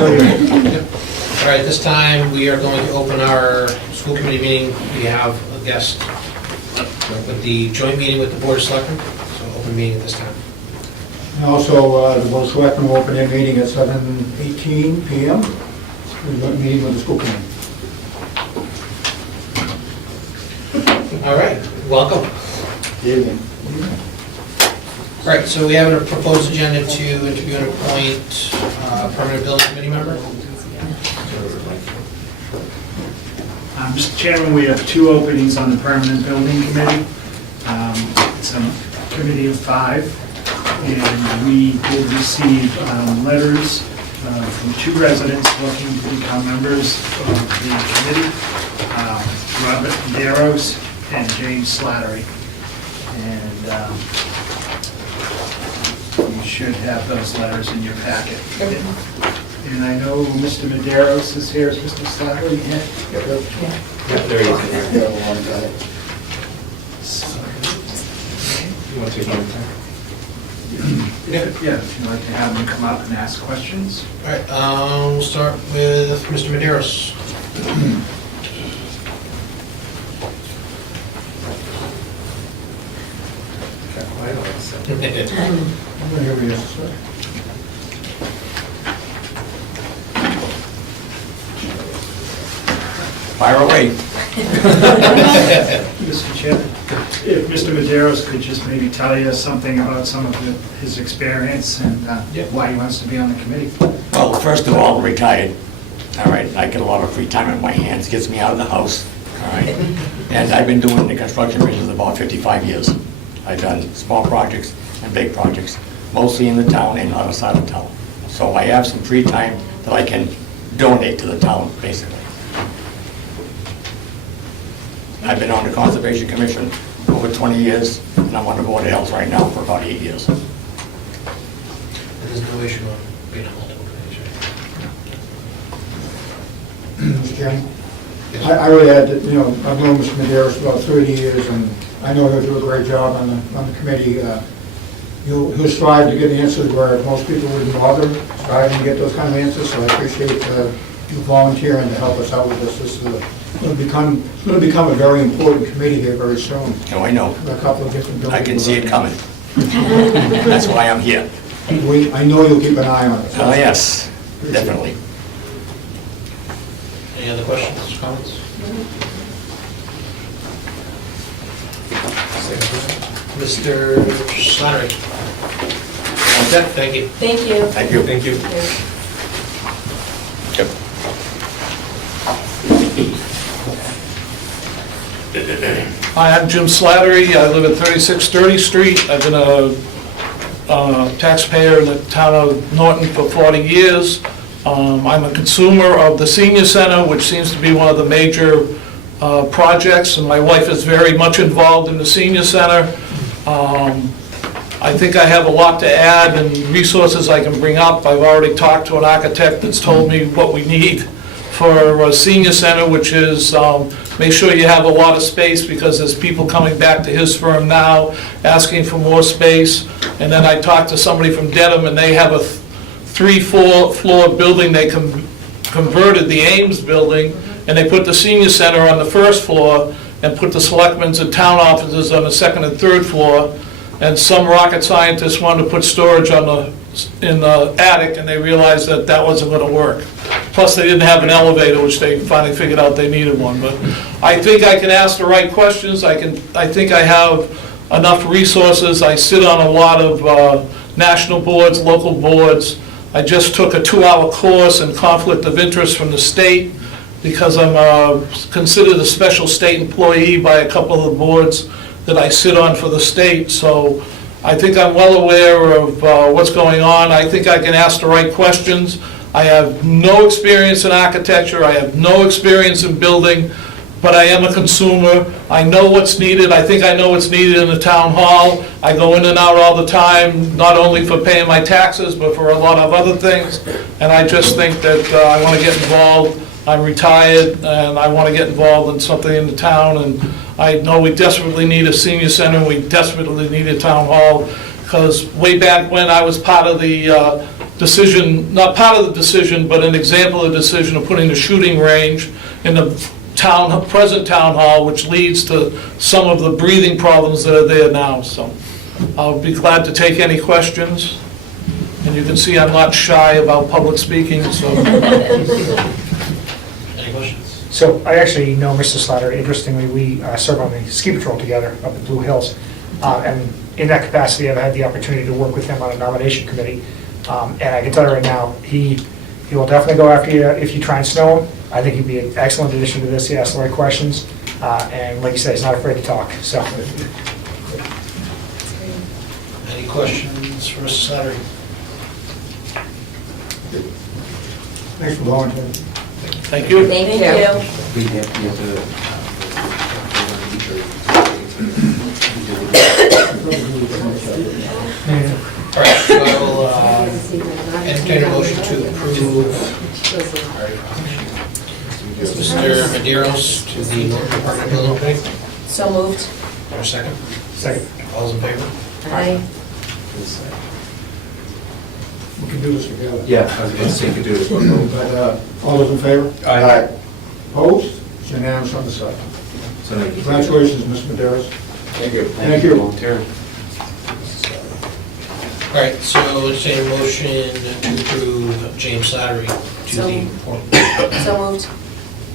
All right, this time we are going to open our school committee meeting. We have a guest with the joint meeting with the Board of Selectmen, so open meeting at this time. And also, the Board of Selectmen will open their meeting at 7:18 p.m. We're going to meeting with the school committee. All right, welcome. Evening. All right, so we have a proposed agenda to interview and appoint a permanent building committee member. Mr. Chairman, we have two openings on the Permanent Building Committee. It's a committee of 5, and we did receive letters from 2 residents looking to become members of the committee, Robert Darrows and James Slattery. And you should have those letters in your packet. And I know Mr. Medeiros is here. Is Mr. Slattery here? Yeah, there you go. You want to take one time? Yeah, if you'd like to have him come up and ask questions. All right, we'll start with Mr. Medeiros. Here we are, sir. Fire away. Mr. Chairman, if Mr. Medeiros could just maybe tell you something about some of his experience and why he wants to be on the committee. Well, first of all, I'm retired. All right, I get a lot of free time in my hands, gets me out of the house. All right, and I've been doing the construction business about 55 years. I've done small projects and big projects, mostly in the town and outside of town. So I have some free time that I can donate to the town, basically. I've been on the Conservation Commission for over 20 years, and I'm on the Board of Health right now for about 8 years. There's no issue on being a multiple committee. Mr. Chairman, I would add that, you know, I've known Mr. Medeiros for about 30 years, and I know he'll do a great job on the committee. He'll strive to get answers where most people wouldn't bother, striving to get those kind of answers, so I appreciate you volunteering to help us out with this. This is going to become a very important committee here very soon. Oh, I know. A couple of different buildings. I can see it coming. That's why I'm here. I know you'll keep an eye on it. Oh, yes, definitely. Any other questions, comments? Mr. Slattery. That's it, thank you. Thank you. Thank you. Thank you. Yep. Hi, I'm Jim Slattery. I live at 3630 Street. I've been a taxpayer in the town of Norton for 40 years. I'm a consumer of the senior center, which seems to be one of the major projects, and my wife is very much involved in the senior center. I think I have a lot to add and resources I can bring up. I've already talked to an architect that's told me what we need for a senior center, which is make sure you have a lot of space, because there's people coming back to his firm now asking for more space. And then I talked to somebody from Dedham, and they have a 3-floor building. They converted the Ames building, and they put the senior center on the 1st floor and put the selectmen's and town offices on the 2nd and 3rd floor. And some rocket scientists wanted to put storage in the attic, and they realized that that wasn't going to work. Plus, they didn't have an elevator, which they finally figured out they needed one. But I think I can ask the right questions. I think I have enough resources. I sit on a lot of national boards, local boards. I just took a 2-hour course in conflict of interest from the state, because I'm considered a special state employee by a couple of the boards that I sit on for the state. So I think I'm well aware of what's going on. I think I can ask the right questions. I have no experience in architecture. I have no experience in building, but I am a consumer. I know what's needed. I think I know what's needed in the town hall. I go in and out all the time, not only for paying my taxes, but for a lot of other things. And I just think that I want to get involved. I'm retired, and I want to get involved in something in the town. And I know we desperately need a senior center. We desperately need a town hall, because way back when I was part of the decision, not part of the decision, but an example of the decision of putting the shooting range in the present town hall, which leads to some of the breathing problems that are there now. So I'll be glad to take any questions. And you can see I'm not shy about public speaking, so. Any questions? So I actually know Mr. Slatter. Interestingly, we serve on the ski patrol together up in Blue Hills. And in that capacity, I've had the opportunity to work with him on a nomination committee. And I can tell you right now, he will definitely go after you if you try and snow him. I think he'd be an excellent addition to this. He asks the right questions. And like you said, he's not afraid to talk, so. Any questions for Mr. Slattery? Thanks for volunteering. Thank you. Thank you. We have All right, so I'll entertain a motion to approve Mr. Maderos to the Norton Department Building Committee. So moved. Or a second? Second. All's in favor? Aye. We can do this together. Yeah, I was going to say you could do it. But all those in favor? Aye. Opposed? It's unanimous on the side. So thank you. Congratulations, Mr. Maderos. Thank you. Thank you. Volunteering. All right, so entertain a motion to approve James Slattery to So- the board. So moved.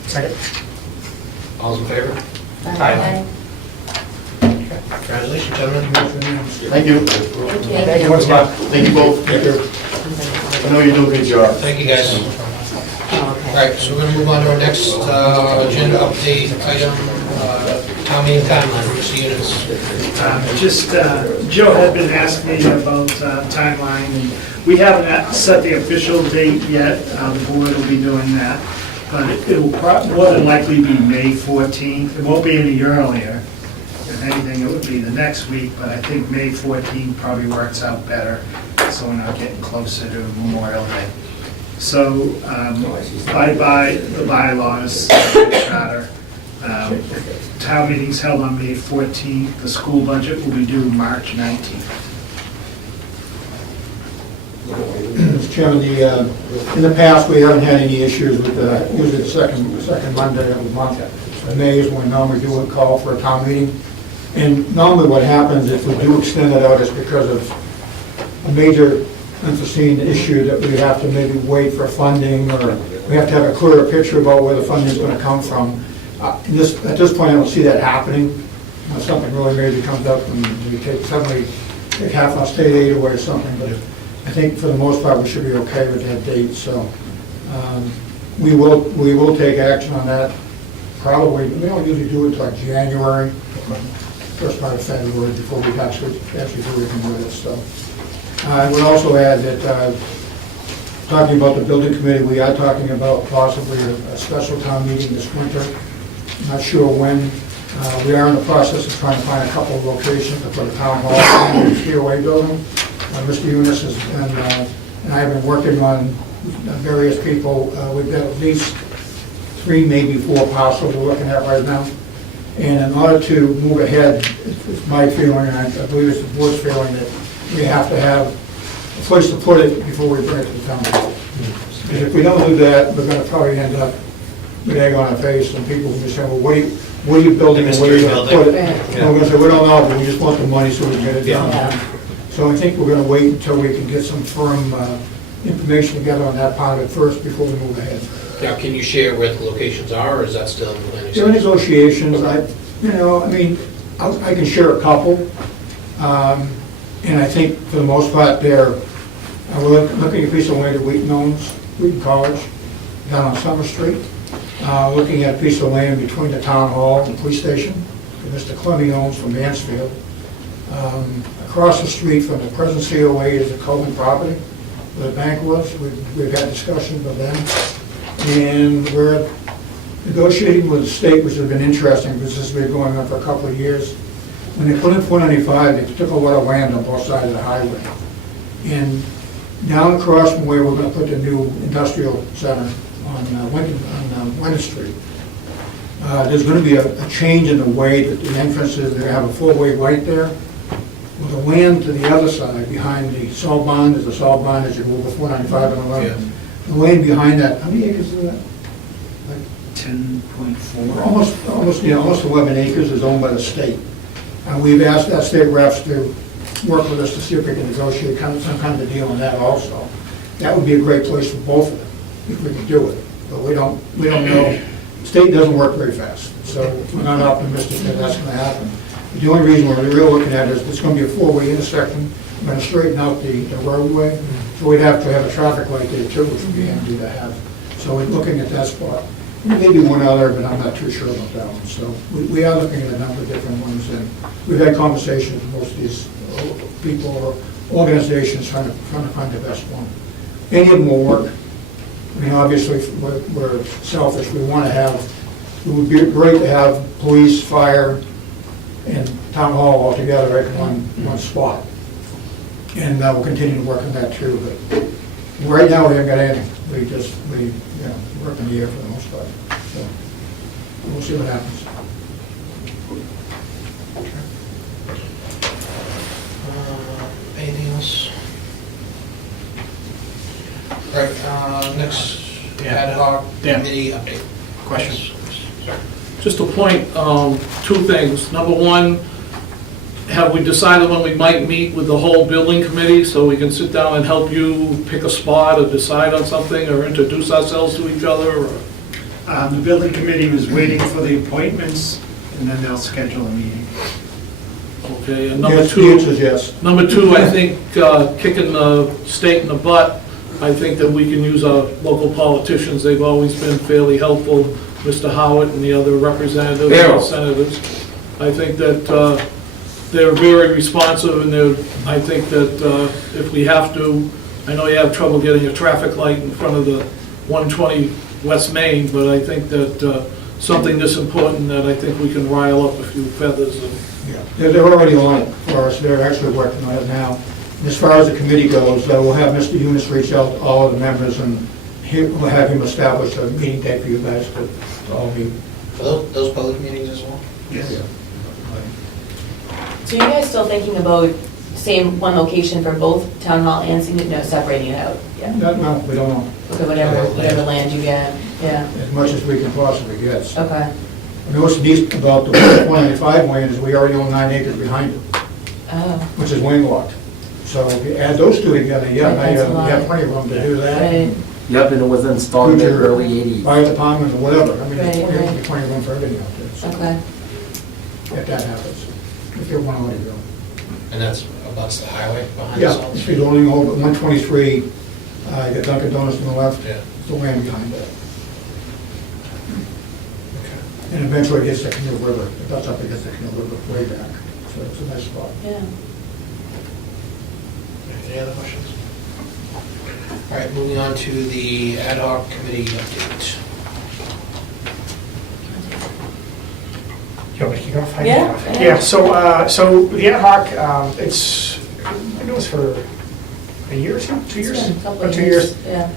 Second. All's in favor? Aye. Congratulations, gentlemen. Thank you. Thank you. Once again. Thank you both. I know you do a good job. Thank you, guys. All right, so we're going to move on to our next agenda update item, town meeting timeline, Mr. Eunice. Joe had been asking me about timeline, and we haven't set the official date yet. The board will be doing that, but it will more than likely be May 14th. It won't be any earlier. If anything, it would be the next week, but I think May 14th probably works out better, so we're not getting closer to Memorial Day. So, by the bylaws, charter, town meeting's held on May 14th, the school budget will be due March 19th. Mr. Chairman, in the past, we haven't had any issues with usually the second Monday of the month. May is when we normally do a call for a town meeting. And normally what happens if we do extend it out is because of a major unforeseen issue that we have to maybe wait for funding, or we have to have a clearer picture about where the funding is going to come from. At this point, I don't see that happening. If something really major comes up and we suddenly take half our state aid away or something, but I think for the most part, we should be okay with that date, so we will take action on that. Probably, we don't usually do it until January, first part of February, before we actually do anything with it, so. I would also add that, talking about the building committee, we are talking about possibly a special town meeting this winter. I'm not sure when. We are in the process of trying to find a couple of locations to put a town hall in the COA building. Mr. Eunice and I have been working on various people. We've got at least 3, maybe 4 parcels we're looking at right now. And in order to move ahead, it's my feeling, and I believe it's the board's feeling, that we have to have a place to put it before we bring it to the town hall. Because if we don't do that, we're going to probably end up with egg on our face, and people will be saying, well, what are you building, and where are you going to put it? And we're going to say, we don't know, but we just want the money so we can get it done. So I think we're going to wait until we can get some firm information together on that part of it first before we move ahead. Now, can you share where the locations are, or is that still in the planning? There are negotiations, I can share a couple. And I think for the most part, we're looking at a piece of land that Wheaton owns, Wheaton College, down on Summer Street. Looking at a piece of land between the town hall and the police station, that Mr. Clemmy owns from Mansfield. Across the street from the present COA is a Coleman property, where the bank was. We've had discussions with them. And we're negotiating with the state, which has been interesting, because this has been going on for a couple of years. When they put in 495, they took a lot of land on both sides of the highway. And down across from where we're going to put the new industrial center on Winter Street, there's going to be a change in the way that the entrance is. They're going to have a 4-way light there. Well, the land to the other side, behind the salt barn, there's a salt barn as you go over 495 and 11. The land behind that, how many acres is that? 10.4. Almost 11 acres is owned by the state. And we've asked that state reps to work with us to see if we can negotiate some kind of a deal on that also. That would be a great place for both of them, if we could do it. But we don't know. State doesn't work very fast, so we're not optimistic that that's going to happen. The only reason we're really looking at it is it's going to be a four-way intersection. We're going to straighten out the roadway, so we'd have to have a traffic light there too, which would be handy to have. So we're looking at that spot. Maybe one other, but I'm not too sure about that one. So we are looking at a number of different ones, and we've had conversations with most of these people or organizations trying to find the best one. Any of them will work. I mean, obviously, we're selfish. We want to have, it would be great to have police, fire, and town hall all together right in one spot. And we'll continue to work on that too. But right now, we haven't got anything. We work in the air for the most part. So we'll see what happens. Anything else? All right, next ad hoc Yeah. committee update. Question. Just to point, two things. Number one, have we decided when we might meet with the whole building committee so we can sit down and help you pick a spot or decide on something or introduce ourselves to each other? Or- The building committee was waiting for the appointments, and then they'll schedule a meeting. Okay, and number Yes, the two, answer is yes. number two, I think kicking the state in the butt, I think that we can use our local politicians. They've always been fairly helpful, Mr. Howard and the other representatives and senators. I think that they're very responsive, and I think that if we have to, I know you have trouble getting a traffic light in front of the 120 West Main, but I think that something this important, that I think we can rile up a few feathers. Yeah, they're already on it for us. They're actually working on it now. As far as the committee goes, we'll have Mr. Eunice reach out to all of the members, and we'll have him establish a meeting date for you guys to all meet. Are those public meetings as well? Yes. So you guys still thinking about same one location for both town hall and senior, no, separating it out? Yeah. No, we don't know. Okay, whatever land you get, yeah, As much as we can possibly get. So, okay. I mean, what's neat about the 195 land is we already own 9 acres behind it, Oh, which is landlocked. So if you add those two together, yeah, now you That's a lot. have plenty of room to do that. right, Yep, and it was installed in the Future early 80s. Fire department or whatever. I mean, there's Right, plenty right. plenty of room for everything out there. So okay. if that happens, if you want to let it go. And that's the highway behind Yeah, us all? if you're loading over 123, you got Dunkin' Donuts on the left, Yeah. it's the land behind that. Okay. And eventually it gets to Canoe River, it does up against the Canoe River way back, so it's a nice spot. Yeah. Any other questions? All right, moving on to the ad hoc committee update. You want me to kick off? I can Yeah, kick off. yeah. So the ad hoc, it was for a year or two, 2 years? It's been a couple About of 2 years. Yeah,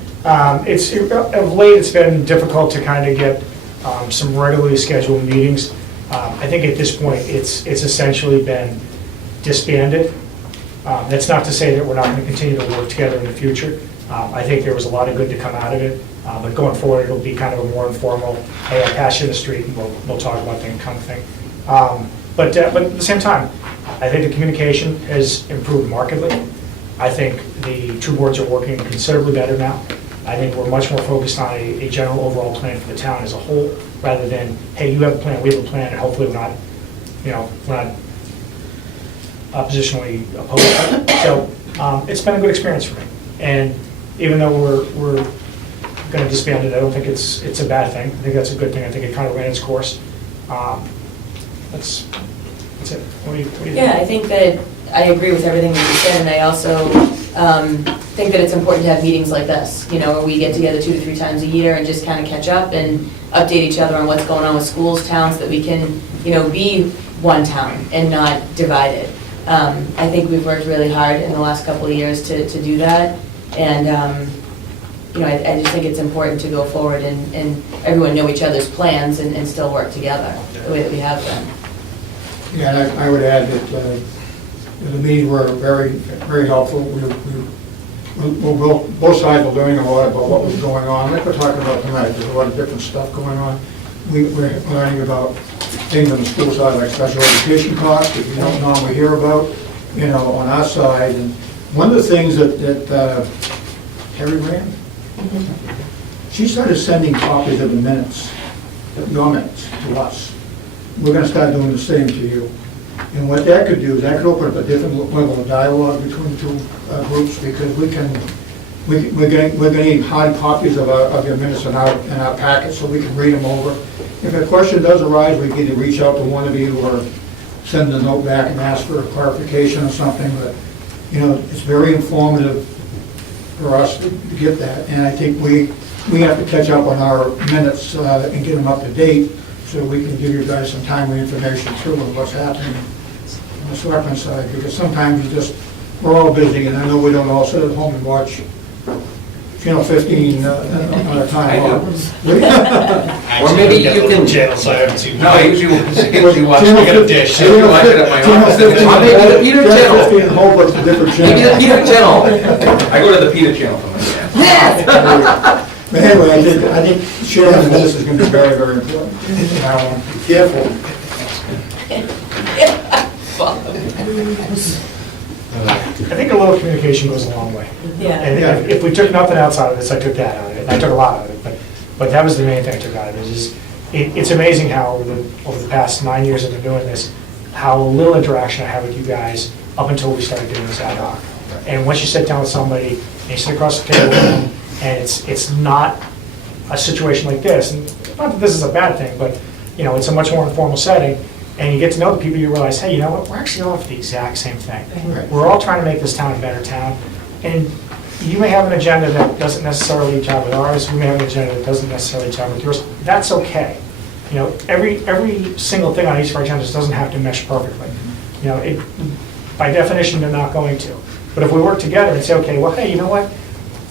Of late, it's been difficult to kind of get some regularly scheduled meetings. I think at this point, it's essentially been disbanded. That's not to say that we're not going to continue to work together in the future. I think there was a lot of good to come out of it, but going forward, it'll be kind of a more informal, hey, I pass you in the street, and we'll talk about that kind of thing. But at the same time, I think the communication has improved markedly. I think the two boards are working considerably better now. I think we're much more focused on a general overall plan for the town as a whole, rather than, hey, you have a plan, we have a plan, and hopefully we're not oppositionally opposed. So it's been a good experience for me. And even though we're going to disband it, I don't think it's a bad thing. I think that's a good thing. I think it kind of ran its course. That's it. What do you think? yeah, I think that I agree with everything that you said, and I also think that it's important to have meetings like this, where we get together 2 to 3 times a year and just kind of catch up and update each other on what's going on with schools, towns, that we can, be one town and not divided. I think we've worked really hard in the last couple of years to do that, and I just think it's important to go forward and everyone know each other's plans and still work together the way that we have been. Yeah, and I would add that The meetings were very, very helpful. Both sides were learning a lot about what was going on, like we're talking about tonight, there's a lot of different stuff going on. We're learning about things on the school side, like special education costs, that you don't normally hear about, on our side. And one of the things that Terry ran, she started sending copies of the minutes, your minutes, to us. We're gonna start doing the same to you. And what that could do is that could open up a different level of dialogue between the two groups, because we're gonna need hard copies of your minutes in our packet, so we can read them over. If a question does arise, we can either reach out to one of you or send a note back and ask for a clarification or something, but, it's very informative for us to get that. And I think we have to catch up on our minutes and get them up to date, so we can give you guys some timely information too on what's happening on the selectmen side, because sometimes we're all busy, and I know we don't all sit at home and watch Channel 15 on a time. Or maybe you can. Channels I haven't seen. No, I usually watch. Channel I got a dish. I watch it at my office. Channel 15, Maybe the Peter Channel channel. 15, a whole bunch of different Maybe the channels. Peter channel. I go to the Peter channel for my dad. But anyway, I think sharing this is going to be very, very important. Now, be careful. I think a little communication goes a long way. Yeah. And if we took nothing else out of this, I took that out of it, and I took a lot out of it, but that was the main thing I took out of it, is it's amazing how over the past 9 years I've been doing this, how little interaction I have with you guys up until we started doing this ad hoc. And once you sit down with somebody, and you sit across the table with them, and it's not a situation like this, and not that this is a bad thing, but, it's a much more informal setting, and you get to know the people, you realize, hey, you know what, we're actually all for the exact same thing. Right. We're all trying to make this town a better town, and you may have an agenda that doesn't necessarily jive with ours, we may have an agenda that doesn't necessarily jive with yours. That's okay. Every single thing on each of our agendas doesn't have to mesh perfectly. By definition, they're not going to. But if we work together and say, okay, well, hey, you know what?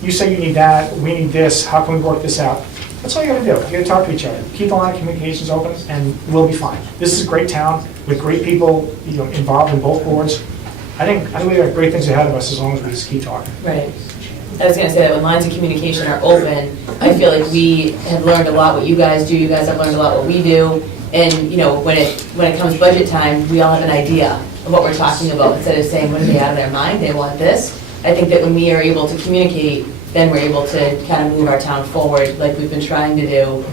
You say you need that, we need this, how can we work this out? That's all you gotta do. You gotta talk to each other. Keep the line of communications open, and we'll be fine. This is a great town with great people, involved in both boards. I think we have great things ahead of us as long as we just keep talking. Right. I was gonna say that when lines of communication are open, I feel like we have learned a lot what you guys do, you guys have learned a lot what we do, and, when it comes budget time, we all have an idea of what we're talking about, instead of saying, what are they out of their mind, they want this. I think that when we are able to communicate, then we're able to kind of move our town forward like we've been trying to do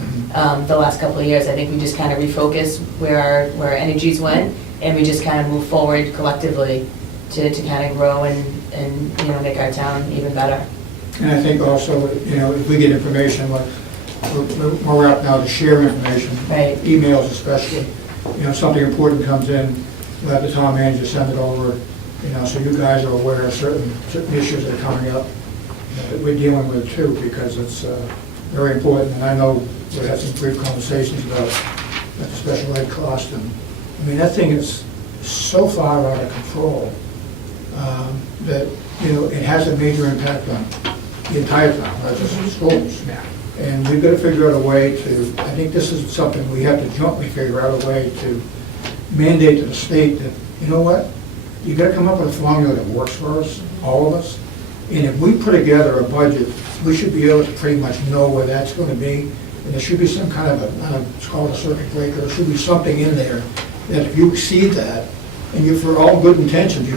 the last couple of years. I think we just kind of refocus where our energies went, and we just kind of move forward collectively to kind of grow and make our town even better. And I think also, if we get information, like, we're out now to share information. Right. Emails especially. Something important comes in, let the town manager send it over, so you guys are aware of certain issues that are coming up that we're dealing with too, because it's very important. And I know we had some brief conversations about the special ed cost, and, that thing is so far out of control that, it has a major impact on the entire town, not just the schools. And we've got to figure out a way to, I think this is something we have to jointly figure out a way to mandate to the state that, you know what, you got to come up with a formula that works for us, all of us. And if we put together a budget, we should be able to pretty much know where that's going to be. And there should be some kind of it's called a circuit breaker, there should be something in there that if you exceed that, and for all good intentions,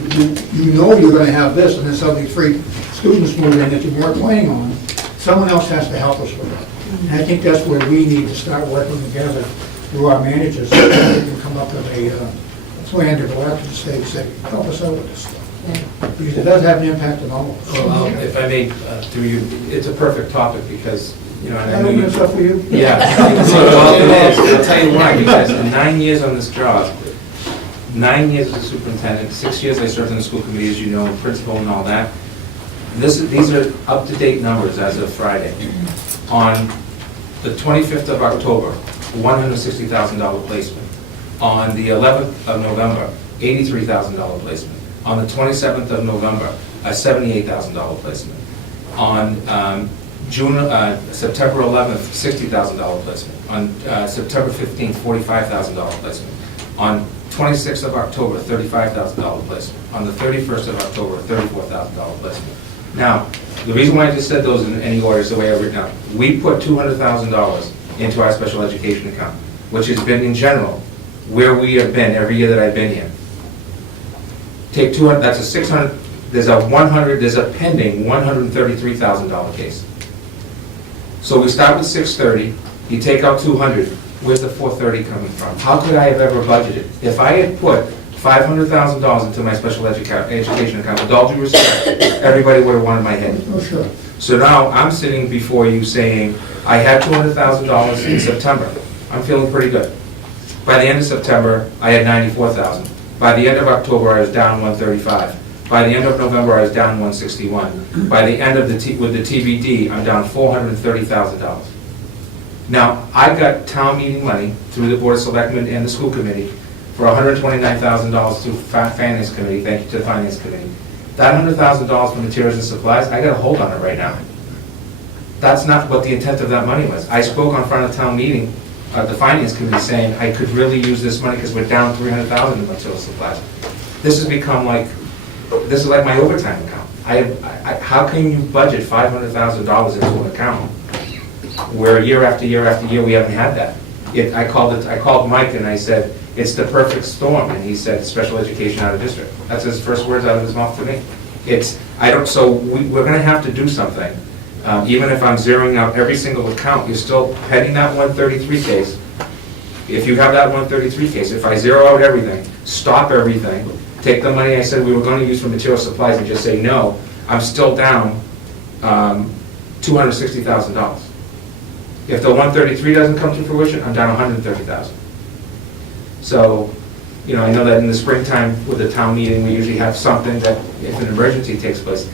you know you're going to have this, and then suddenly 3 students move in that you weren't planning on, someone else has to help us with that. And I think that's where we need to start working together through our managers, so that we can come up with a plan to go out to the state and say, help us out with this stuff. Because it does have an impact on all of us. Well, if I may, through you, it's a perfect topic because, and I That know open you. stuff for you? Yeah, well, it is. I'll tell you why, because in 9 years on this job, 9 years as a superintendent, 6 years I served in the school committee, as you know, principal and all that. These are up-to-date numbers as of Friday. On the 25th of October, $160,000 placement. On the 11th of November, $83,000 placement. On the 27th of November, a $78,000 placement. On September 11th, $60,000 placement. On September 15th, $45,000 placement. On 26th of October, $35,000 placement. On the 31st of October, $34,000 placement. Now, the reason why I just said those in any order is the way I've written down. We put $200,000 into our special education account, which has been in general where we have been every year that I've been here. Take 200, that's a 600, there's a pending $133,000 case. So we start with 630, you take out 200, where's the 430 coming from? How could I have ever budgeted? If I had put $500,000 into my special education account, with all due respect, everybody would have wanted my head. Oh, sure. So now I'm sitting before you saying, I had $200,000 in September. I'm feeling pretty good. By the end of September, I had $94,000. By the end of October, I was down $135,000. By the end of November, I was down $161,000. By the end of with the TBD, I'm down $430,000. Now, I got town meeting money through the Board of Selectmen and the school committee for $129,000 through Finance Committee, thank you to the Finance Committee. That $100,000 for materials and supplies, I got a hold on it right now. That's not what the intent of that money was. I spoke on front of town meeting, the Finance Committee, saying I could really use this money because we're down $300,000 in materials and supplies. This has become like, this is like my overtime account. How can you budget $500,000 into an account where year after year after year we haven't had that? I called Mike and I said, it's the perfect storm, and he said, special education out of district. That's his first words out of his mouth to me. We're gonna have to do something. Even if I'm zeroing out every single account, you're still pending that 133 case. If you have that 133 case, if I zero out everything, stop everything, take the money I said we were gonna use for material supplies and just say no, I'm still down $260,000. If the 133 doesn't come to fruition, I'm down $130,000. So, I know that in the springtime with the town meeting, we usually have something that, if an emergency takes place,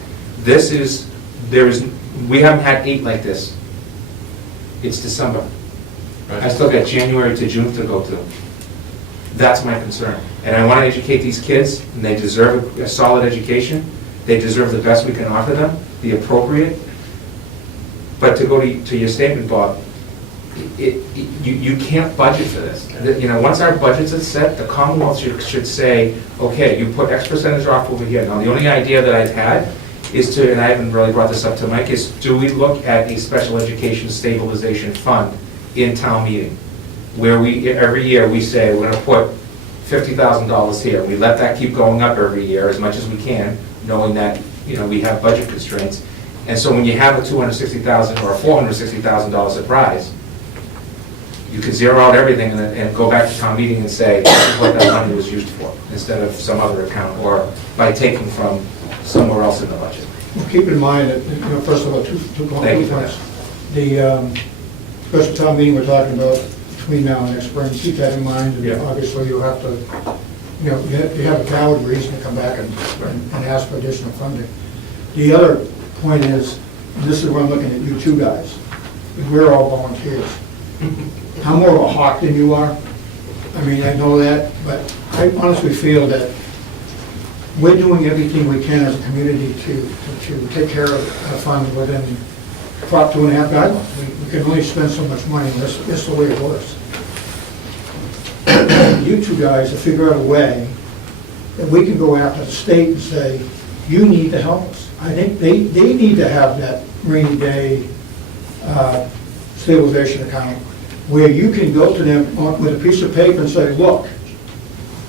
we haven't had 8 like this. It's December. I still got January to June to go to. That's my concern. And I want to educate these kids, and they deserve a solid education. They deserve the best we can offer them, the appropriate. But to go to your statement, Bob, you can't budget for this. Once our budgets are set, the Commonwealth should say, okay, you put X percentage off over here. Now, the only idea that I've had is to, and I haven't really brought this up to Mike, is do we look at a special education stabilization fund in town meeting, where every year we say we're gonna put $50,000 here. We let that keep going up every year as much as we can, knowing that, we have budget constraints. And so when you have a $260,000 or a $460,000 surprise, you can zero out everything and go back to town meeting and say, this is what that money was used for, instead of some other account, or by taking from somewhere else in the budget. Well, keep in mind that, first of all, two Thank you for points. The special town meeting we're talking about between now and next spring, keep that in mind, and Yeah. obviously you'll have to, you have a valid reason to come back and ask for additional funding. The other point is, and this is where I'm looking at you two guys, we're all volunteers. I'm more of a hawk than you are. I mean, I know that, but I honestly feel that we're doing everything we can as a community to take care of our funds within Prop 2.5 guidelines. We can only spend so much money, and that's the way it works. You two guys to figure out a way that we can go after the state and say, you need to help us. I think they need to have that rainy day stabilization account where you can go to them with a piece of paper and say, look,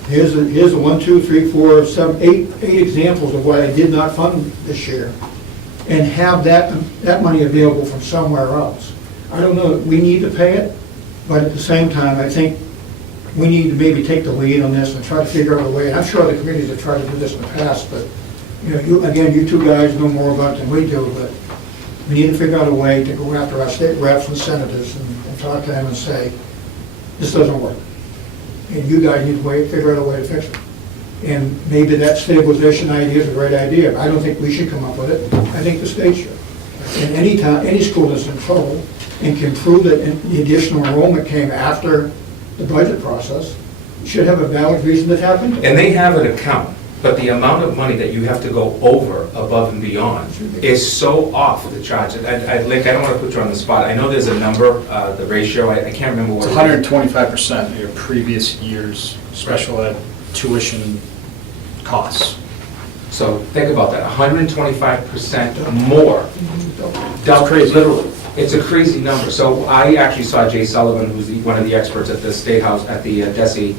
here's a 1, 2, 3, 4, 7, 8 examples of what I did not fund this year, and have that money available from somewhere else. I don't know, we need to pay it, but at the same time, I think we need to maybe take the lead on this and try to figure out a way. And I'm sure other committees have tried to do this in the past, but you two guys know more about it than we do, but we need to figure out a way to go after our state reps and senators and talk to them and say, this doesn't work. And you guys need to figure out a way to fix it. And maybe that stabilization idea is a great idea. I don't think we should come up with it. I think the state should. And any school that's in trouble and can prove that the additional enrollment came after the budget process should have a valid reason to tap into it. And they have an account But the amount of money that you have to go over, above and beyond is so off the charts. Like, I don't want to put you on the spot. I know there's a number, the ratio, I can't remember what It's it is. 125% of your previous year's special ed tuition costs. So think about that, 125% more. That's crazy. Literally. It's a crazy number. So I actually saw Jay Sullivan, who's one of the experts at the State House, at the DESI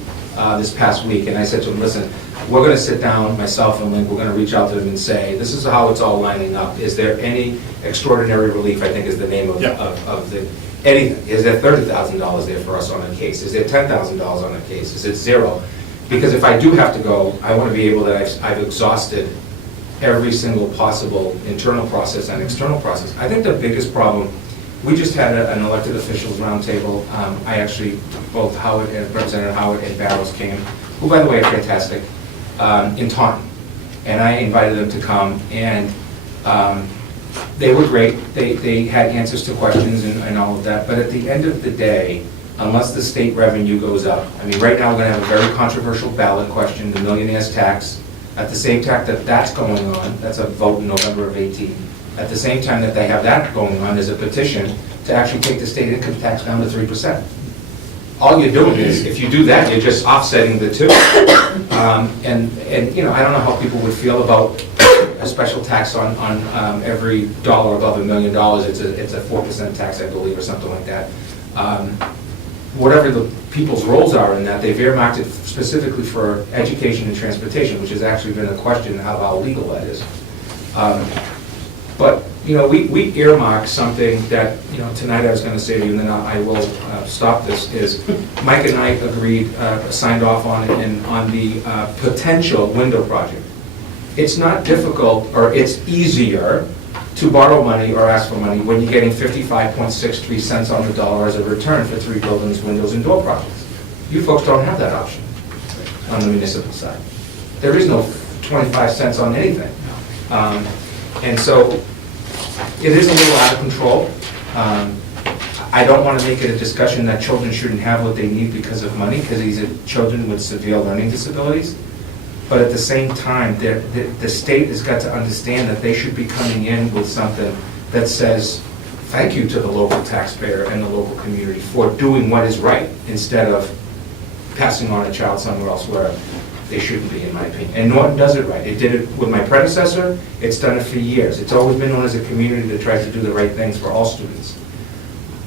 this past week, and I said to him, listen, we're going to sit down, myself and Lynn, we're going to reach out to them and say, this is how it's all lining up. Is there any extraordinary relief, I think is the name of the, anything? Is there $30,000 there for us on a case? Is there $10,000 on a case? Is it zero? Because if I do have to go, I want to be able that I've exhausted every single possible internal process and external process. I think the biggest problem, we just had an elected officials roundtable. I actually, both Howard and Representative Howard and Barrows came, who by the way are fantastic, in Taunton. And I invited them to come, and they were great. They had answers to questions and all of that. But at the end of the day, unless the state revenue goes up, I mean, right now we're going to have a very controversial ballot question, the millionaire's tax. At the same time that that's going on, that's a vote in November of 18. At the same time that they have that going on, there's a petition to actually take the state income tax down to 3%. All you're doing is, if you do that, you're just offsetting the two. And you know, I don't know how people would feel about a special tax on every dollar above $1 million. It's a 4% tax, I believe, or something like that. Whatever the people's roles are in that, they've earmarked it specifically for education and transportation, which has actually been a question of how legal that is. But, you know, we earmark something that, you know, tonight I was going to say to you, and then I will stop this, is Mike and I agreed, signed off on it, and on the potential window project. It's not difficult, or it's easier to borrow money or ask for money when you're getting 55.63 cents on the dollar as a return for 3 buildings, windows, and door projects. You folks don't have that option on the municipal side. There is no 25 cents on anything. And so it is a little out of control. I don't want to make it a discussion that children shouldn't have what they need because of money, because these are children with severe learning disabilities. But at the same time, the state has got to understand that they should be coming in with something that says, thank you to the local taxpayer and the local community for doing what is right, instead of passing on a child somewhere else where they shouldn't be, in my opinion. And Norton does it right. It did it with my predecessor. It's done it for years. It's always been known as a community that tries to do the right things for all students.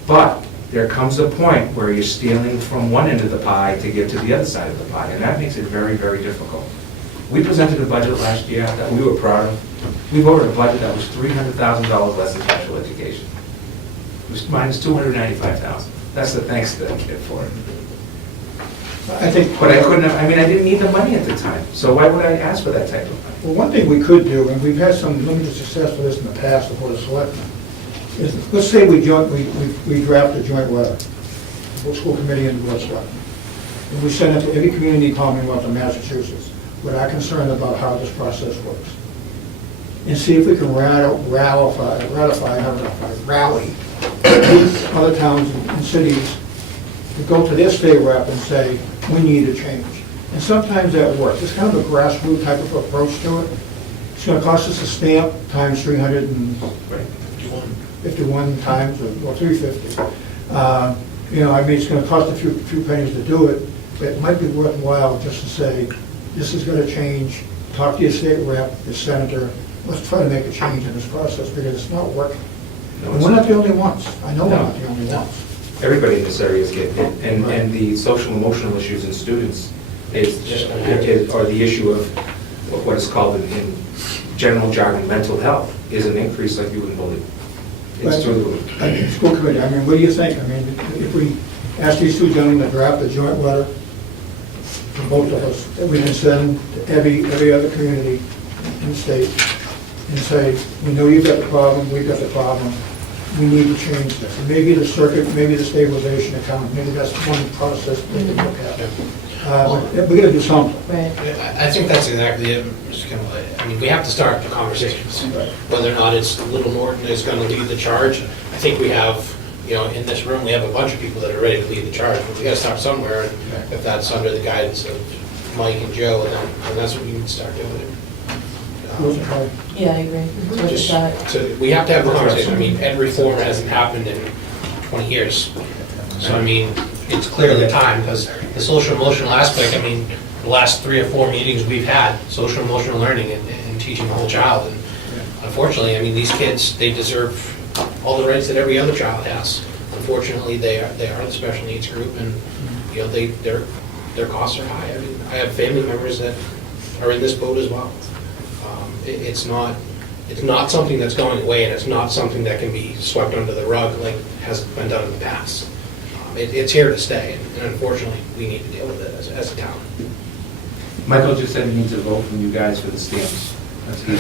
But there comes a point where you're stealing from one end of the pie to get to the other side of the pie, and that makes it very, very difficult. We presented a budget last year that we were proud of. We voted a budget that was $300,000 less in special education. It was minus $295,000. That's the thanks to that kid for it. I think. But I couldn't have, I mean, I didn't need the money at the time, so why would I ask for that type of money? Well, one thing we could do, and we've had some limited success with this in the past, the Board of Selectmen, is, let's say we draft a joint letter, both school committee and the Board of Selectmen, and we send it to every community commonwealth in Massachusetts with our concern about how this process works, and see if we can rally other towns and cities to go to their state rep and say, we need a change. And sometimes that works. It's kind of a grassroots type of approach to it. It's going to cost us a stamp times 351 times, or 350. You know, I mean, it's going to cost a few pennies to do it, but it might be worthwhile just to say, this is going to change. Talk to your state rep, your senator. Let's try to make a change in this process because it's not working. No, And we're not the only ones. I know we're not the only ones. Everybody in this area is getting hit, and the social emotional issues in students or the issue of what is called in general jargon, mental health, is an increase like you wouldn't believe. It's through the roof. School committee, I mean, what do you think? I mean, if we ask these two gentlemen to draft a joint letter, for both of us, that we can send to every other community in the state and say, we know you've got the problem, we've got the problem, we need to change this. And maybe the circuit, maybe the stabilization account, maybe that's one process they can look at. We gotta do something. Right. I think that's exactly it, Mr. Kimball. I mean, we have to start the conversations. Whether or not it's Little Norton is going to lead the charge, I think we have, you know, in this room, we have a bunch of people that are ready to lead the charge, but we got to start somewhere, and if that's under the guidance of Mike and Joe, and that's what we need to start doing. Yeah, I agree. It's worth a Just shot. we have to have the conversation. I mean, ed reform hasn't happened in 20 years. So, I mean, it's clearly time, because the social emotional aspect, I mean, the last 3 or 4 meetings we've had, social emotional learning and teaching the whole child. And unfortunately, I mean, these kids, they deserve all the rights that every other child has. Unfortunately, they are the special needs group, and, you know, their costs are high. I mean, I have family members that are in this boat as well. It's not something that's going away, and it's not something that can be swept under the rug like has been done in the past. It's here to stay, and unfortunately, we need to deal with it as a town. Michael just said he needs a vote from you guys for the stamps. That's good.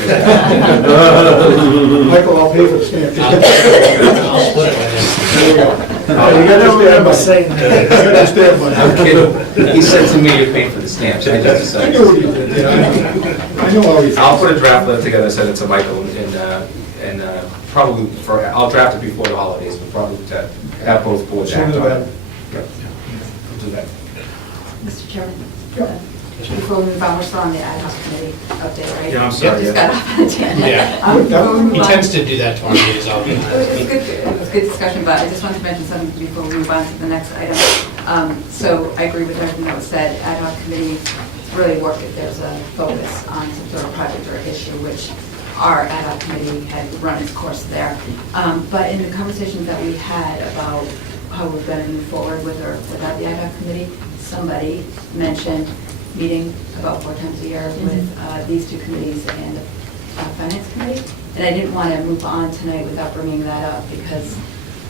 Michael, I'll pay for the stamp. I'll split it with him. There you go. I don't remember saying that. You got the stamp money. I'm kidding. He said to me, you're paying for the stamps. I just I decided. know what he did, yeah. I know how he I'll put a draft letter together, send it to Michael, and probably I'll draft it before the holidays, but probably to have both boards act on it. Yep. I'll do that. Mr. Chairman, before we move on, we're still on the ad hoc committee update, right? Yeah, I'm sorry, Just yeah. got off on a tangent. Yeah. Before we move He on- tends to do that to our meetings, I'll be It was good, it was good discussion, but I just wanted to mention something before we move on to the next item. So I agree with everything that was said. Ad hoc committee really work if there's a focus on some sort of project or issue, which our ad hoc committee had run its course there. But in the conversations that we had about how we're going to move forward with or without the ad hoc committee, somebody mentioned meeting about 4 times a year with these 2 committees and the finance committee. And I didn't want to move on tonight without bringing that up, because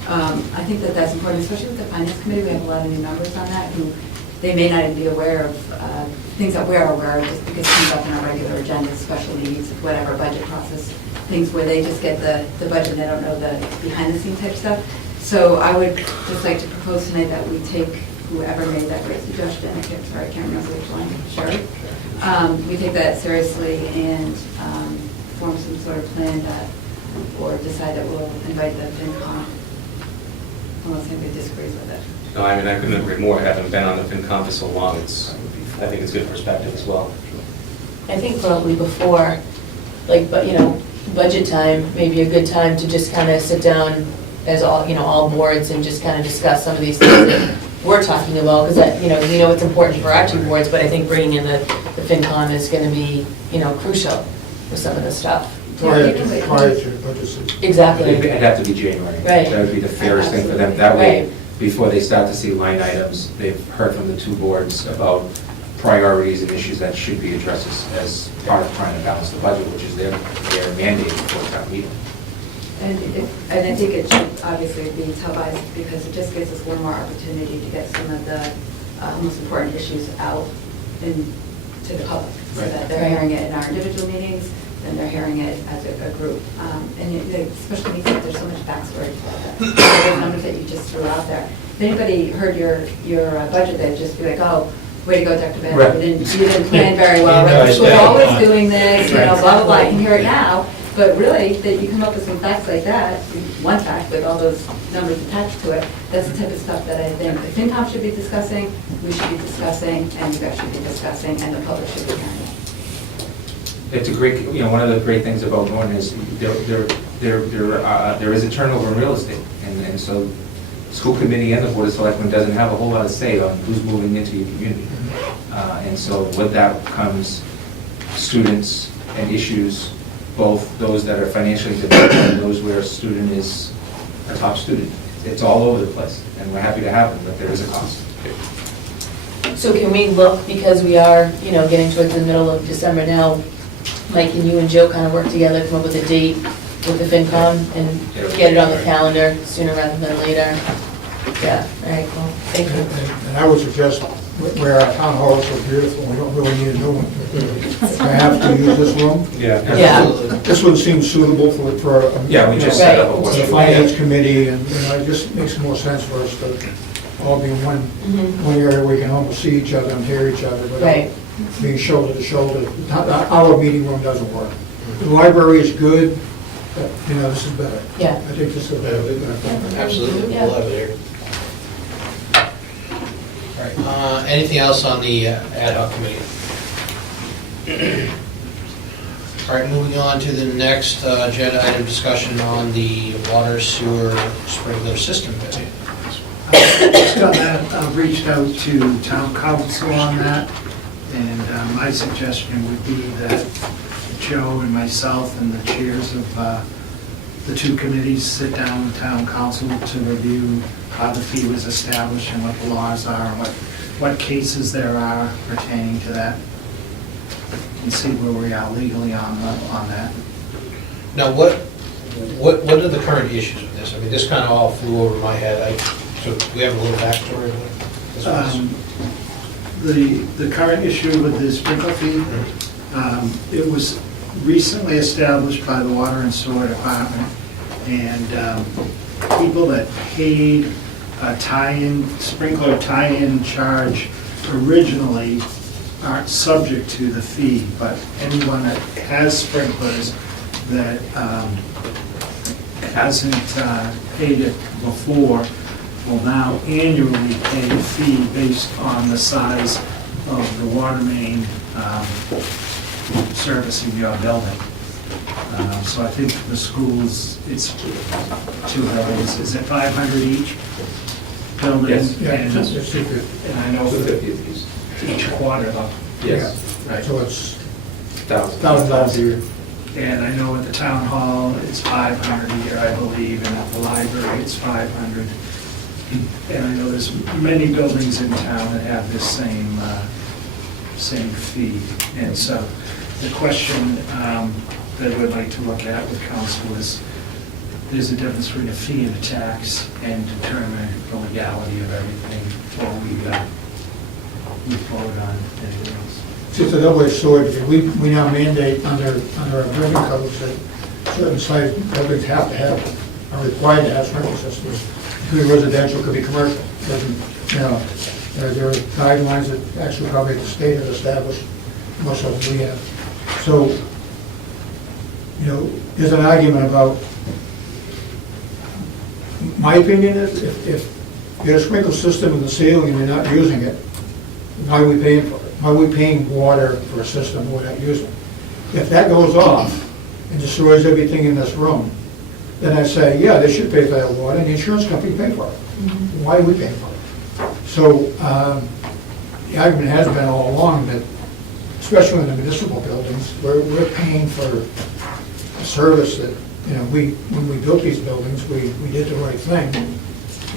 I think that that's important, especially with the finance committee. We have a lot of new members on that who they may not even be aware of things that we're aware of just because it comes up in our regular agenda, special needs, whatever, budget process, things where they just get the budget and they don't know the behind-the-scenes type stuff. So I would just like to propose tonight that we take whoever made that great suggestion, I can't remember which one, Sherry. We take that seriously and form some sort of plan that, or decide that we'll invite the FinCom, unless anybody disagrees with it. No, I mean, I couldn't agree more. Having been on the FinCom for so long, I think it's good perspective as well. I think probably before, like, but, you know, budget time, maybe a good time to just kind of sit down as all, you know, all boards and just kind of discuss some of these things that we're talking about, because, you know, we know it's important for our 2 boards, but I think bringing in the FinCom is going to be, you know, crucial with some of this stuff. Prior to budget season. Exactly. It'd have to be January. Right. That would be the fairest thing for them. That way, Right. before they start to see line items, they've heard from the 2 boards about priorities and issues that should be addressed as part of trying to balance the budget, which is their mandate for town meeting. And I think it should obviously be televised, because it just gives us one more opportunity to get some of the most important issues out to the public, so Right. that they're hearing it in our individual meetings, then they're hearing it as a group. And especially because there's so much backstory to that. Those numbers that you just threw out there. If anybody heard your budget, they'd just be like, oh, way to go, Dr. Bennett, Right. you didn't plan very well. Yeah, Right? We're yeah. always doing this, you know, Right. blah, blah, blah, I can hear it now. But really, that you come up with some facts like that, one fact with all those numbers attached to it, that's the type of stuff that I think the FinCom should be discussing, we should be discussing, and you guys should be discussing, and the public should be hearing it. It's a great, you know, one of the great things about Norton is there is a turnover in real estate. And so school committee and the Board of Selectmen doesn't have a whole lot of say on who's moving into your community. And so with that comes students and issues, both those that are financially dependent and those where a student is a top student. It's all over the place, and we're happy to have them, but there is a cost. So can we look, because we are, you know, getting towards the middle of December now, Mike, can you and Joe kind of work together, come up with a date with the FinCom and get it on the calendar sooner rather than later? Yeah, all right, cool, thank you. And I would suggest, where our town hall is so beautiful, we don't really need a new one. If I have to use this room, Yeah. Yeah. this would seem suitable for Yeah, we just set up a Right. the workshop. finance committee, and, you know, it just makes more sense for us to all be in one area where we can almost see each other and hear each other without Right. being shoulder to shoulder. Our meeting room doesn't work. The library is good, but, you know, this is better. Yeah. I think this is better. Absolutely, Yeah. we'll have it here. All right, Anything else on the ad hoc committee? All right, moving on to the next agenda item, discussion on the water sewer sprinkler system committee. I've reached out to town council on that, and my suggestion would be that Joe and myself and the chairs of the two committees sit down with town council to review how the fee was established and what the laws are, and what cases there are pertaining to that, and see where we are legally on that. Now, what are the current issues with this? I mean, this kind of all flew over my head. So we have a little backstory of what this was? The current issue with the sprinkler fee, it was recently established by the Water and Sewer Department, and people that paid a sprinkler tie-in charge originally aren't subject to the fee, but anyone that has sprinklers that hasn't paid it before will now annually pay a fee based on the size of the water main servicing your building. So I think the schools, it's 2 buildings, is it 500 each building? Yes. And I know for 250 each quarter though. Yes. Right. So it's $1,000 $1,000 a year. And I know at the town hall, it's 500 a year, I believe, and at the library, it's 500. And I know there's many buildings in town that have this same fee. And so the question that we'd like to look at with council is, there's a difference between a fee and a tax, and determine the legality of everything before we vote on anything else. It's a double-edged sword, because we now mandate under our building codes that certain size buildings have to have, are required to have sprinkler systems. Could be residential, could be commercial. Doesn't, there are guidelines that actually probably the state has established, most of them we have. So, there's an argument about, my opinion is, if you have a sprinkler system in the ceiling and you're not using it, why are we paying for it? Why are we paying water for a system we're not using? If that goes off and destroys everything in this room, then I say, yeah, they should pay for that water, and the insurance company pay for it. Why are we paying for it? So the argument has been all along that, especially in the municipal buildings, we're paying for a service that, when we built these buildings, we did the right thing,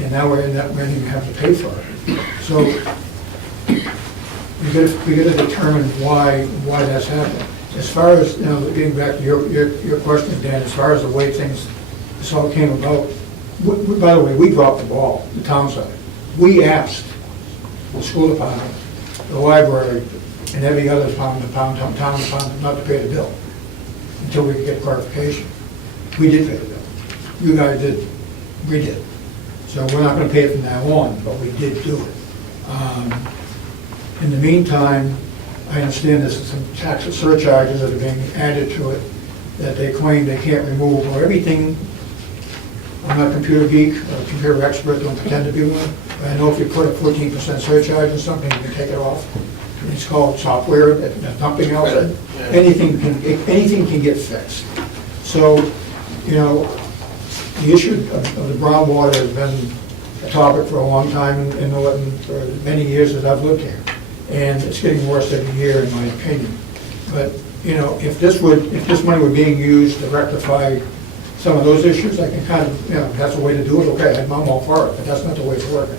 and now we're in that, we're going to have to pay for it. So we got to determine why that's happening. As far as, getting back to your question, Dan, as far as the way this all came about, by the way, we dropped the ball, the town side. We asked the school department, the library, and every other department, town department, not to pay the bill until we could get clarification. We did pay the bill. You guys did. We did. So we're not going to pay it from now on, but we did do it. In the meantime, I understand there's some tax surcharges that are being added to it that they claim they can't remove, or everything. I'm not a computer geek or a computer expert, don't pretend to be one, but I know if you put a 14% surcharge on something, you can take it off. It's called software, there's nothing else. Anything can get fixed. So, the issue of the brown water has been a topic for a long time in Norton, for many years that I've lived here. And it's getting worse every year, in my opinion. But, if this money were being used to rectify some of those issues, I can kind of, that's a way to do it, okay, I'm all for it, but that's not the way it's working.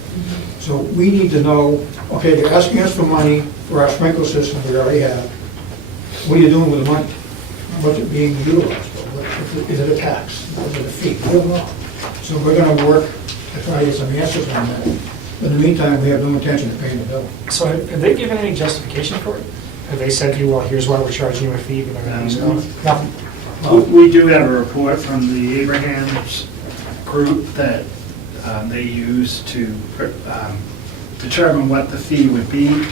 So we need to know, okay, they're asking us for money for our sprinkler system we already have. What are you doing with the money? What's it being utilized for? Is it a tax? Is it a fee? We don't know. So we're going to work to try to get some answers on that. But in the meantime, we have no intention of paying the bill. So have they given any justification for it? Have they said to you, well, here's why we're charging you a fee, but everything's going? Nothing. We do have a report from the Abrahams group that they use to determine what the fee would be.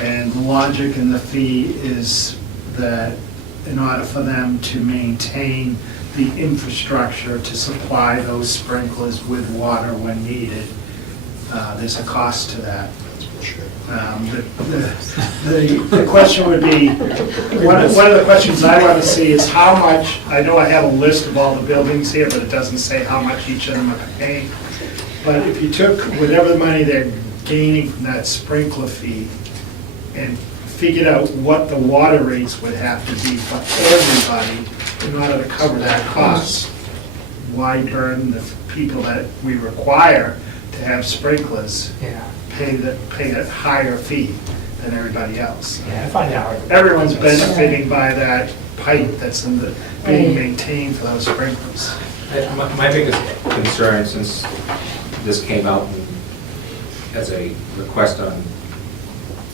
And the logic in the fee is that in order for them to maintain the infrastructure to supply those sprinklers with water when needed, there's a cost to that. The question would be, one of the questions I want to see is how much, I know I have a list of all the buildings here, but it doesn't say how much each of them are paying. But if you took whatever money they're gaining from that sprinkler fee and figured out what the water rates would have to be for everybody in order to cover that cost, why burden the people that we require to have sprinklers Yeah, pay that higher fee than everybody else? yeah, I find out. Everyone's benefiting by that pipe that's being maintained for those sprinklers. My biggest concern, since this came out as a request on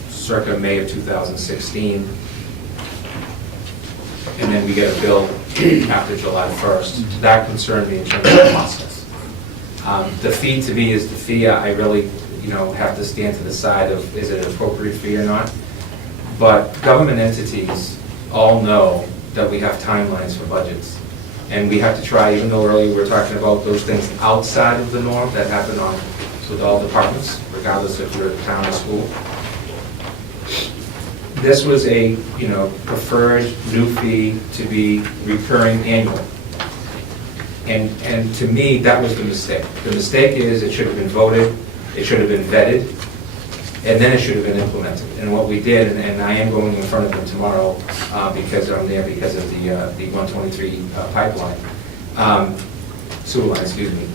circa May of 2016, and then we get a bill after July 1st, that concerned me in terms of the process. The fee to me is the fee. I really, have to stand to the side of, is it an appropriate fee or not? But government entities all know that we have timelines for budgets. And we have to try, even though earlier we were talking about those things outside of the norm that happen with all departments, regardless if you're a town or school. This was a, preferred new fee to be recurring annual. And to me, that was the mistake. The mistake is it should have been voted, it should have been vetted, and then it should have been implemented. And what we did, and I am going in front of them tomorrow because I'm there because of the 123 pipeline, sewer line, excuse me,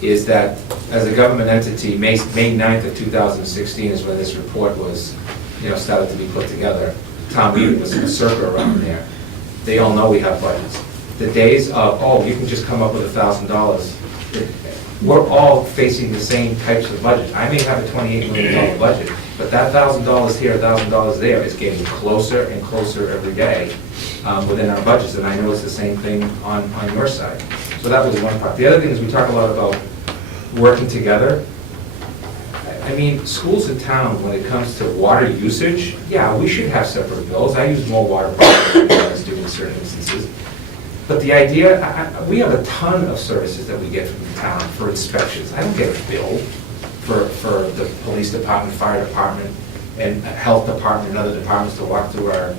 is that as a government entity, May 9th of 2016 is when this report was, started to be put together. Town meeting was a circle around there. They all know we have budgets. The days of, you can just come up with $1,000, we're all facing the same types of budget. I may have a $28 million budget, but that $1,000 here, $1,000 there is getting closer and closer every day within our budgets, and I know it's the same thing on your side. So that was one part. The other thing is we talk a lot about working together. I mean, schools in town, when it comes to water usage, yeah, we should have separate bills. I use more water than I do in certain instances. But the idea, we have a ton of services that we get from the town for inspections. I don't get a bill for the police department, fire department, and health department, and other departments to walk through our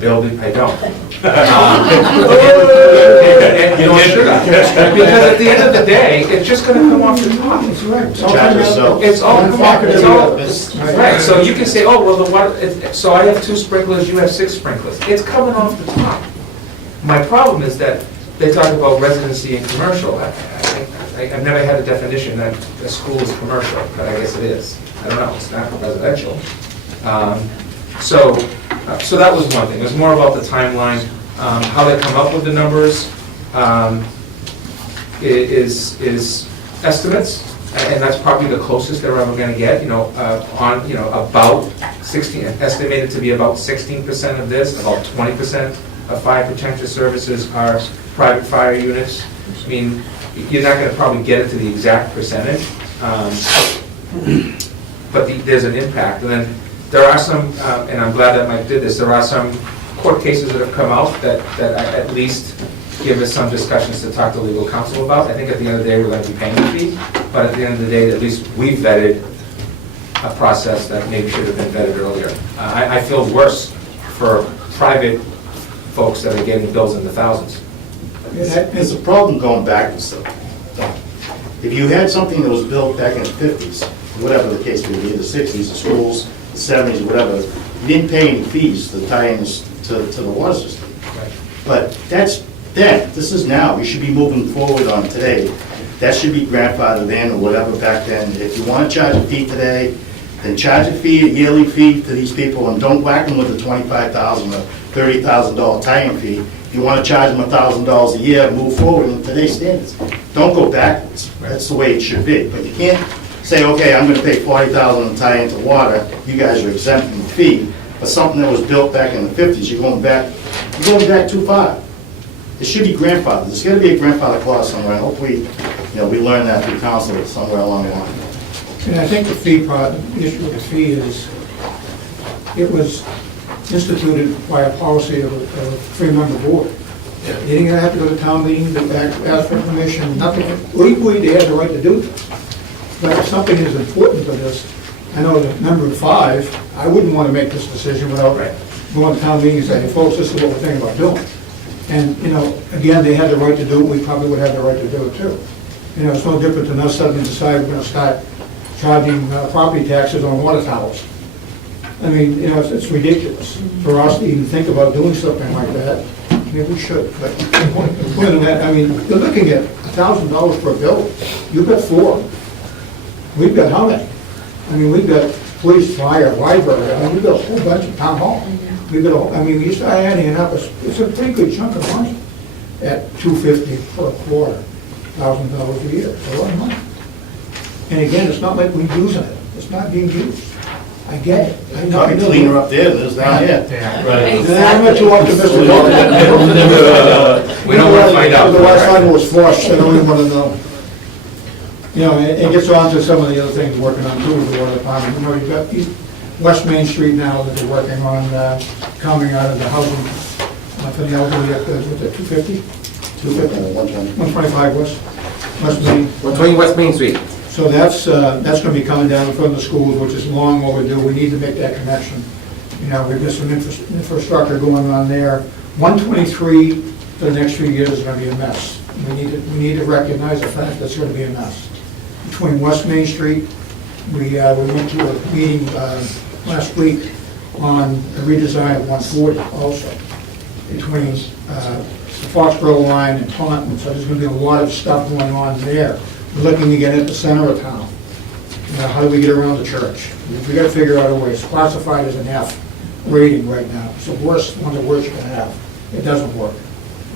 building. I don't. And you know, should I? Because at the end of the day, it's just gonna come off the top. That's right. It's all come off, right, so you can say, well, the water, so I have 2 sprinklers, you have 6 sprinklers. It's coming off the top. My problem is that they talk about residency and commercial. I've never had a definition that a school is commercial, but I guess it is. I don't know, it's not residential. So that was one thing. It was more about the timeline, how they come up with the numbers is estimates, and that's probably the closest they're ever going to get. About 16, estimated to be about 16% of this, about 20% of fire protection services are private fire units. I mean, you're not going to probably get it to the exact percentage, but there's an impact. And then there are some, and I'm glad that Mike did this, there are some court cases that have come out that at least give us some discussions to talk to legal counsel about. I think at the end of the day, we're going to be paying the fee, but at the end of the day, at least we vetted a process that maybe should have been vetted earlier. I feel worse for private folks that are getting bills in the thousands. There's a problem going backwards, though. If you had something that was built back in the 50s, whatever the case may be, the 60s, the schools, the 70s, whatever, you didn't pay any fees to tie in to the water system. Right. But that's then. This is now. We should be moving forward on today. That should be grandfathered in or whatever back then. If you want to charge a fee today, then charge a fee, a yearly fee to these people, and don't whack them with a $25,000 or $30,000 tie-in fee. If you want to charge them $1,000 a year, move forward in today's standards. Don't go backwards. That's the way it should be. But you can't say, okay, I'm going to pay $40,000 to tie into water. You guys are exempting the fee. But something that was built back in the 50s, you're going back too far. It should be grandfathered. There's got to be a grandfather clause somewhere. Hopefully, we learn that through council somewhere along the line. And I think the fee part, the issue with the fee is, it was instituted by a policy of a 3-member board. They didn't have to go to town meeting, to ask for permission, nothing. Legally, they had the right to do this. But if something is important to this, I know that number 5, I wouldn't want to make this decision without going to town meeting and saying, folks, this is what we're thinking about doing. And, you know, again, they had the right to do it, we probably would have the right to do it too. You know, it's no different than us suddenly decide we're gonna start charging property taxes on water towers. I mean, you know, it's ridiculous for us to even think about doing something like that. Maybe we should, but more than that, I mean, you're looking at $1,000 per bill. You've got 4. We've got how many? I mean, we've got police, fire, library, I mean, we've got a whole bunch of town hall. We've got, I mean, you start adding it up, it's a pretty good chunk of money at $250 for a quarter, $1,000 a year, it's a lot of money. And again, it's not like we're using it, it's not being used. I get it. I know. Probably cleaner up there than it is down here. And I'm not too optimistic. We don't want to find out. The last time it was flushed, I don't even want to know. You know, it gets on to some of the other things working on too, with the water department. You know, you've got West Main Street now that they're working on, coming out of the housing for the elderly at the, what's that, 250? 125 West Main. 120 West Main Street. So that's gonna be coming down in front of the schools, which is long overdue. We need to make that connection. You know, we've got some infrastructure going on there. 123 for the next few years is gonna be a mess. We need to recognize the fact that it's gonna be a mess. Between West Main Street, we went to a meeting last week on the redesign of 140 also. Between the Foxborough line and Taunton, so there's gonna be a lot of stuff going on there. We're looking to get at the center of town. You know, how do we get around the church? We gotta figure out a way. It's classified as an F rating right now. It's the worst, one of the worst you can have. It doesn't work.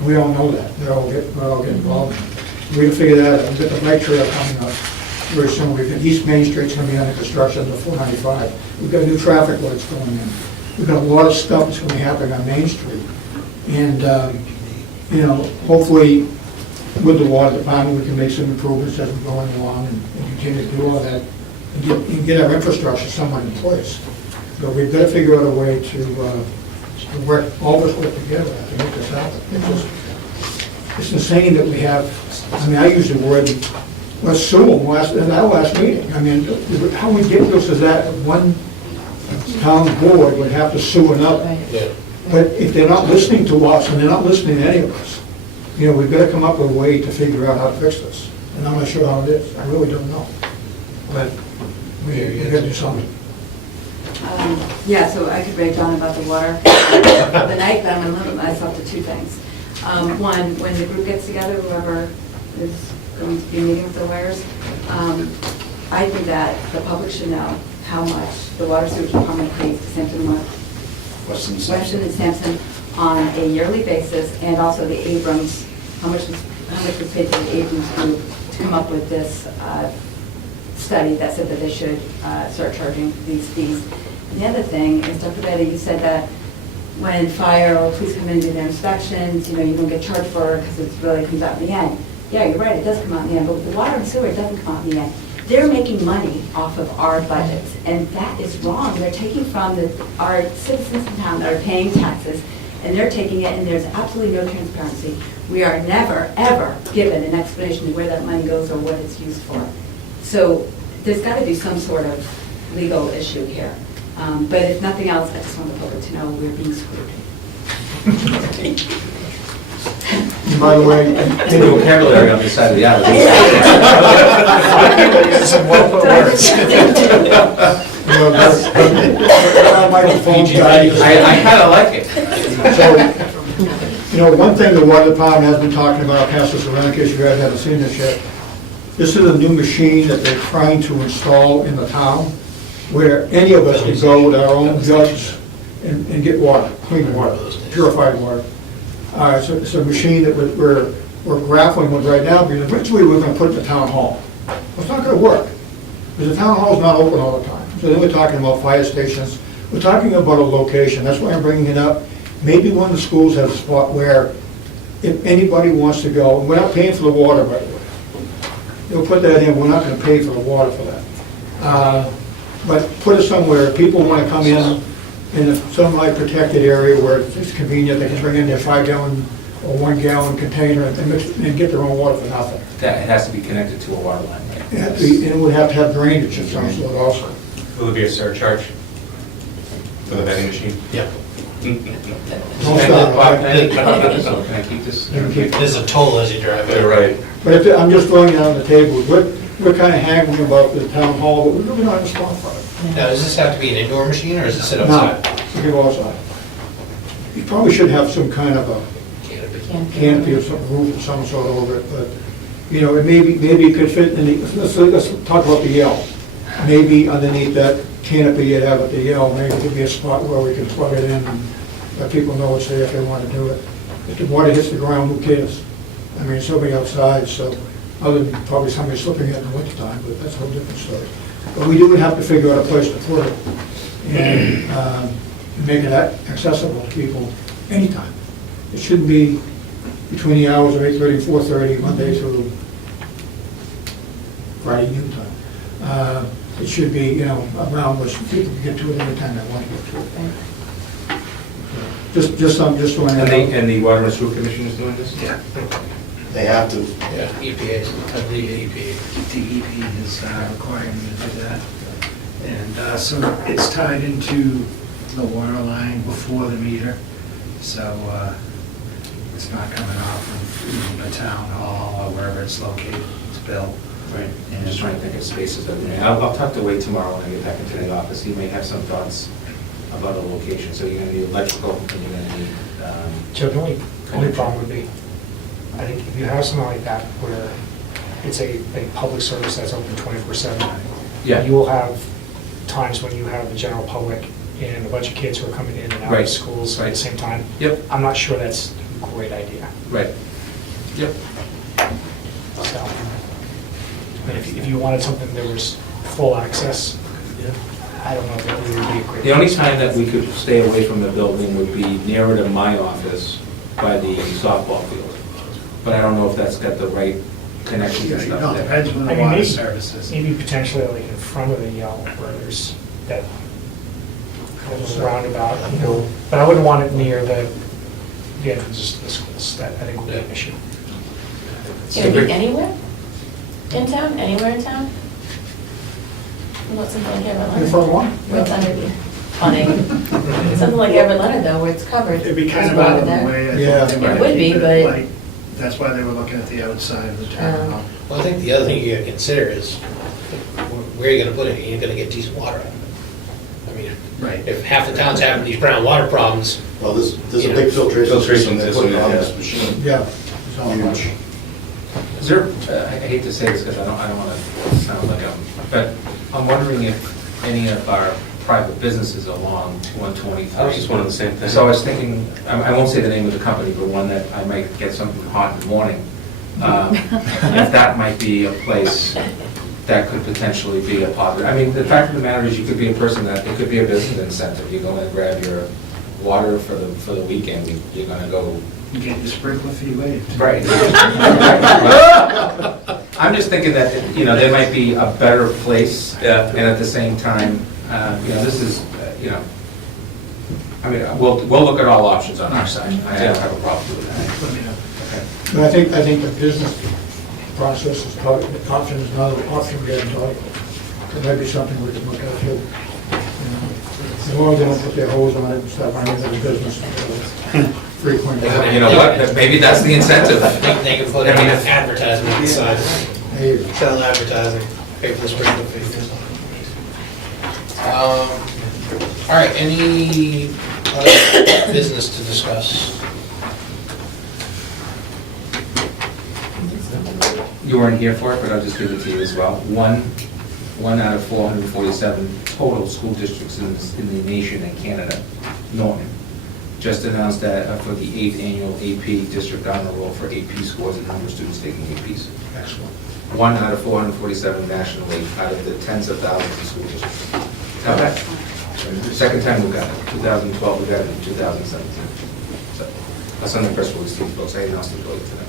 We all know that. We're all getting involved. We gotta figure that out. We've got the bike trail coming up very soon. We've got East Main Street's gonna be under construction, the 495. We've got new traffic lights going in. We've got a lot of stuff that's gonna be happening on Main Street. And, you know, hopefully, with the water department, we can make some improvements as we're going along and continue to do all that and get our infrastructure somewhat in place. But we've got to figure out a way to work, all of us work together to make this happen. It's insane that we have, I mean, I use the word, let's sue them in our last meeting. I mean, how ridiculous is that one town board would have to sue another? Yeah. But if they're not listening to us and they're not listening to any of us, you know, we've got to come up with a way to figure out how to fix this. And I'm not sure how it is. I really don't know. But we got to do something. Yeah, so I could rave John about the water the night, but I'm going to limit myself to 2 things. One, when the group gets together, whoever is going to be meeting with the lawyers, I think that the public should know how much the water sewage department pays to Sampson Weston and Sampson on a yearly basis, and also the Abrams, how much was paid to the Abrams group to come up with this study that said that they should start charging these fees. And the other thing is, Dr. Betty, you said that when fire or police come in and do their inspections, you know, you don't get charged for it because it really comes out in the end. Yeah, you're right, it does come out in the end, but with the water and sewer, it doesn't come out in the end. They're making money off of our budgets, and that is wrong. They're taking from our citizens in town that are paying taxes, and they're taking it, and there's absolutely no transparency. We are never, ever given an explanation of where that money goes or what it's used for. So there's got to be some sort of legal issue here. But if nothing else, I just want the public to know we're being screwed. And by the way, The vocabulary on the side of the aisle. Some well-put words. you know, our microphones guy. I kind of like it. So, you know, one thing the water department has been talking about, Pastor Serena, in case you guys haven't seen this yet, this is a new machine that they're trying to install in the town, where any of us can go with our own jugs and get water, clean water, purified water. It's a machine that we're grappling with right now, because eventually we're going to put it in the town hall. It's not going to work, because the town hall's not open all the time. So then we're talking about fire stations, we're talking about a location, that's why I'm bringing it up. Maybe one of the schools has a spot where if anybody wants to go, and we're not paying for the water, by the way. They'll put that in, we're not going to pay for the water for that. But put it somewhere, people want to come in some like protected area where it's convenient, they can bring in their 5-gallon or 1-gallon container and get their own water for nothing. It has to be connected to a water line, right? it would have to have drainage of some sort also. Will there be a surcharge for the vending machine? Yeah. Don't stop, right? Can I keep this? There's a toll as you drive in. Right. But I'm just throwing it on the table, we're kind of haggling about the town hall, but we really don't have a spot for it. Now, does this have to be an indoor machine, or does it sit outside? No, we can go outside. You probably should have some kind of a canopy or some roof of some sort over it, but, you know, maybe it could fit in the, let's talk about the Yale. Maybe underneath that canopy you have at the Yale, maybe there'd be a spot where we can plug it in and let people know it's there if they want to do it. If the water hits the ground, who cares? I mean, it's nobody outside, so, other than probably somebody slipping in the wintertime, but that's a whole different story. But we do have to figure out a place to put it and make it accessible to people anytime. It shouldn't be between the hours of 8:30 and 4:30, Monday through Friday noon time. It should be, you know, around which people can get to it anytime they want to get to it. Just throwing that out. And the Water and Sewer Commission is doing this? Yeah, They have to. Yeah, EPA, I believe EPA. DEP is requiring me to do that. And so it's tied into the water line before the meter, so it's not coming off of the town hall or wherever it's located, it's built. Right. I'm just trying to think of spaces over there. I'll talk to Wade tomorrow when I get back into the office. He may have some thoughts about a location. So you're gonna need electrical, and you're gonna need, Joe, the only problem would be, I think if you have something like that where it's a public service that's open 24/7, Yeah. you will have times when you have the general public and a bunch of kids who are coming in and out Right. of schools at Right. the same time. Yep. I'm not sure that's a great idea. right. Yep. So, I mean, if you wanted something that was full access, I don't know if that really would be a great. The only time that we could stay away from the building would be nearer to my office by the softball field. But I don't know if that's got the right connections and stuff No, there. depends when I the mean, water maybe- services. Maybe potentially like in front of the Yale where there's that little roundabout, you know, but I wouldn't want it near the entrances to the schools. That I think would be an issue. Can it be anywhere in town, anywhere in town? What about something like Everett In front of one? Where it's under, funny. Something like Everett Leonard though, where it's covered. It'd be kind of There's out of water the there. way. I Yeah. think they might It would be, keep but- like- That's why they were looking at the outside of the town hall. Well, I think the other thing you gotta consider is, where are you gonna put it? You ain't gonna get decent water out of it. I mean, Right. if half the town's having these brown water problems, Well, there's a Yeah. big filtration Filtration system they put system, on yeah. this machine. Yeah. Huge. Is there, I hate to say this because I don't want to sound like but I'm wondering if any of our private businesses along 123. I was just wondering the same thing. So I was thinking, I won't say the name of the company, but one that I might get something hot in the morning. If that might be a place that could potentially be a positive. I mean, the fact of the matter is you could be a person that, it could be a business incentive. You're going to grab your water for the weekend, you're going to go. You get your sprinkler fee waived. Right. I'm just thinking that, you know, there might be a better place. Yeah. And at the same time, you know, this is, you know, I mean, we'll look at all options on our side. I don't have a problem with that. Let me know. Okay. But I think the business process is probably, the option is another option we haven't talked about. It might be something we could look at too. You know, as long as they don't put their hose on it and stuff, I mean, the business frequent. You know what, maybe that's the incentive. they can put I in mean, an if- advertisement inside, There you go. sell advertising, pay for the sprinkler fee. All right, any other business to discuss? You weren't here for it, but I'll just give it to you as well. One out of 447 total school districts in the nation and Canada, Norton, just announced that for the 8th annual AP District Honor Roll for AP scores and number of students taking APs. Excellent. 1 out of 447 nationally, out of the tens of thousands of school districts. How about that? Second time we got it. 2012, we got it in 2017. So that's on the press release, these folks. I announced it earlier today.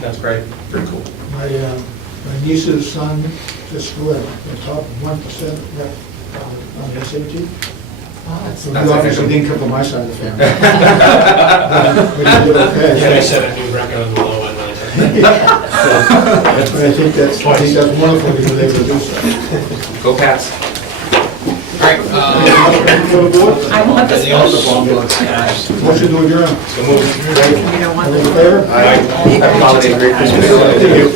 That's great. Pretty cool. My niece's son just scored the top 1% on the SAT. So he That's obviously official. didn't come from my side of the family. But he did okay. Yeah, I set a new record on the low end when I took I think that's wonderful that you're able to do so. Go Pats. All right, I will have anything else? Motion to adjourn. So move. You don't want All the in favor? Happy holiday, Merry Christmas. Thank you.